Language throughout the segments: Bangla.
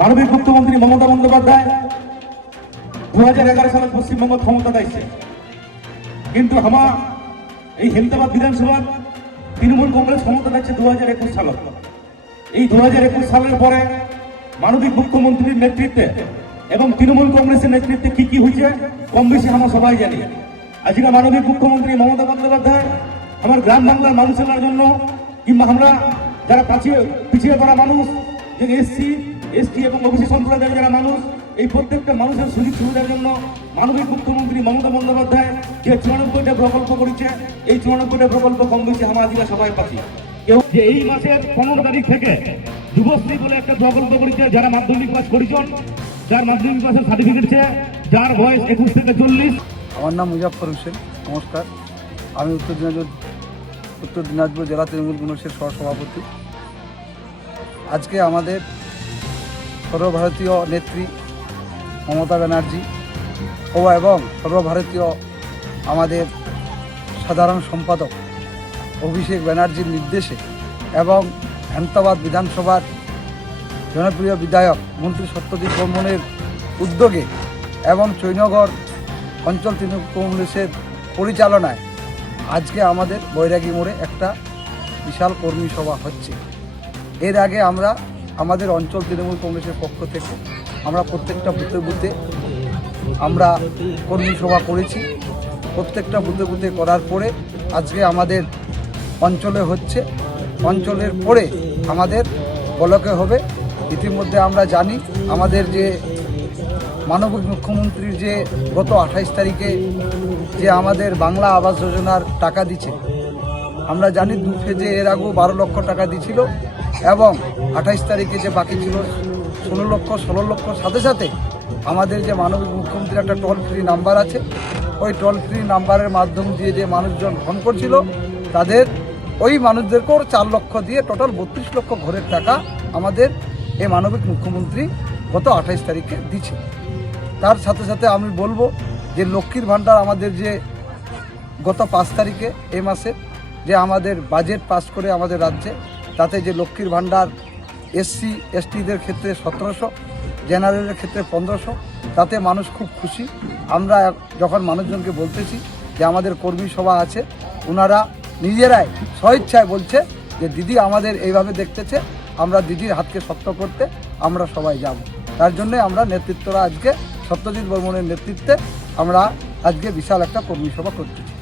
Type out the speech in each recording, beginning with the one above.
মানবিক মুখ্যমন্ত্রী মমতা বন্দ্যোপাধ্যায় 2011 সালে পশ্চিমবঙ্গ ক্ষমতা দিয়েছে, কিন্তু আমার এই হেমতাবাদ বিধানসভা তৃণমূল কংগ্রেস ক্ষমতা দিচ্ছে 2021 সালে। এই 2021 সালের পরে মানবিক মুখ্যমন্ত্রীর নেতৃত্বে এবং তৃণমূল কংগ্রেসের নেতৃত্বে কি কি হয়েছে কম বেশি আমরা সবাই জানি। আজকে মানবিক মুখ্যমন্ত্রী মমতা বন্দ্যোপাধ্যায় আমার গ্রাম বাংলার মানুষের জন্য কিংবা আমরা যারা পিছিয়ে পড়া মানুষ, যে এসসি এসটি এবং ওবিসি সম্প্রদায়ের যারা মানুষ, এই প্রত্যেকটা মানুষের সুযোগ সুবিধার জন্য মানবিক মুখ্যমন্ত্রী মমতা বন্দ্যোপাধ্যায় যে 94টা প্রকল্প করেছে, এই 94টা প্রকল্প কম বেশি আমরা আজকে সবাই পাচ্ছি। কেউ যে এই মাসের 15 তারিখ থেকে যুবশ্রী বলে একটা প্রকল্প করেছে, যারা মাধ্যমিক পাস করেছেন, যার মাধ্যমিক পাসের সার্টিফিকেট আছে, যার বয়স 21 থেকে 40। আমার নাম মুজাফফর হোসেন। নমস্কার, আমি উত্তর দিনাজপুর জেলা তৃণমূল কংগ্রেসের সহসভাপতি। আজকে আমাদের সর্বভারতীয় নেত্রী মমতা ব্যানার্জি এবং সর্বভারতীয় আমাদের সাধারণ সম্পাদক অভিষেক ব্যানার্জির নির্দেশে এবং হেমতাবাদ বিধানসভার জনপ্রিয় বিধায়ক মন্ত্রী সত্যজিৎ বর্মনের উদ্যোগে এবং চৈনগর অঞ্চল তৃণমূল কংগ্রেসের পরিচালনায় আজকে আমাদের বৈরাগী মোড়ে একটা বিশাল কর্মী সভা হচ্ছে। এর আগে আমরা আমাদের অঞ্চল তৃণমূল কংগ্রেসের পক্ষ থেকে আমরা প্রত্যেকটা বুথে বুথে আমরা কর্মী সভা করেছি। প্রত্যেকটা বুথে বুথে করার পরে আজকে আমাদের অঞ্চলে হচ্ছে, অঞ্চলের পরে আমাদের ব্লকে হবে। ইতিমধ্যে আমরা জানি আমাদের যে মানবিক মুখ্যমন্ত্রীর যে গত 28 তারিখে যে আমাদের বাংলা আবাস যোজনার টাকা দিচ্ছে, আমরা জানি 2 ফেজে এর আগেও 12 লক্ষ টাকা দিয়েছিল এবং 28 তারিখে যে বাকি ছিল 16 লক্ষ সাথে সাথে আমাদের যে মানবিক মুখ্যমন্ত্রীর একটা টোল ফ্রি নাম্বার আছে, ওই টোল ফ্রি নাম্বারের মাধ্যম দিয়ে যে মানুষজন ফোন করছিল তাদের ওই মানুষদেরকেও 4 লক্ষ দিয়ে টোটাল 32 লক্ষ ঘরের টাকা আমাদের এই মানবিক মুখ্যমন্ত্রী গত 28 তারিখে দিচ্ছে। তার সাথে সাথে আমি বলবো যে লক্ষ্মীর ভাণ্ডার আমাদের যে গত 5 তারিখে এই মাসে যে আমাদের বাজেট পাস করে আমাদের রাজ্যে, তাতে যে লক্ষ্মীর ভাণ্ডার এসসি এসটিদের ক্ষেত্রে 1700, জেনারেলের ক্ষেত্রে 1500, তাতে মানুষ খুব খুশি। আমরা যখন মানুষজনকে বলতেছি যে আমাদের কর্মী সভা আছে, ওনারা নিজেরাই স্বইচ্ছায় বলছে যে দিদি আমাদের এইভাবে দেখতেছে, আমরা দিদির হাতকে শক্ত করতে আমরা সবাই যাব। তার জন্যে আমরা নেতৃত্বরা আজকে সত্যজিৎ বর্মনের নেতৃত্বে আমরা আজকে বিশাল একটা কর্মী সভা করতেছি।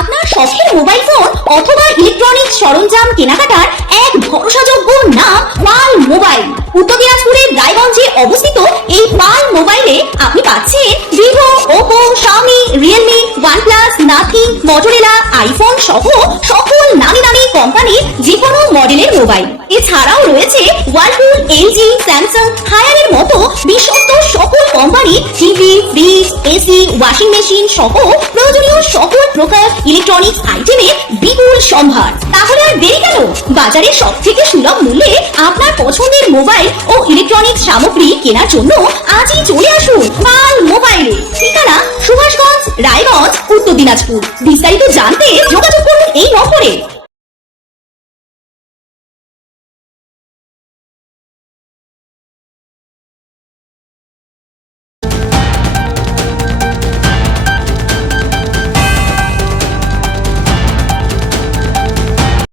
আপনার শখের মোবাইল ফোন অথবা ইলেকট্রনিক্স সরঞ্জাম কেনাকাটার এক ভরসাযোগ্য নাম পাল মোবাইল। উত্তর দিনাজপুরের রায়গঞ্জে অবস্থিত এই পাল মোবাইলে আপনি পাচ্ছেন Vivo, Oppo, Xiaomi, Realme, OnePlus, nothing, Motorola, iPhone সহ সকল নামি দামি কোম্পানির যে কোনো মডেলের মোবাইল। এছাড়াও রয়েছে ওয়ালপুল, এলজি, স্যামসাং, হায়ারের মতো বিশ্বস্ত সকল কোম্পানির TV, fridge, AC, washing machine সহ প্রয়োজনীয় সকল প্রকার ইলেকট্রনিক্স আইটেমের বিপুল সম্ভার। তাহলে আর দেরি কেন? বাজারে সবথেকে সুলভ মূল্যে আপনার পছন্দের মোবাইল ও ইলেকট্রনিক্স সামগ্রী কেনার জন্য আজই চলে আসুন পাল মোবাইলে। ঠিকানা সুভাষগঞ্জ, রায়গঞ্জ, উত্তর দিনাজপুর। বিস্তারিত জানতে যোগাযোগ করুন এই নম্বরে।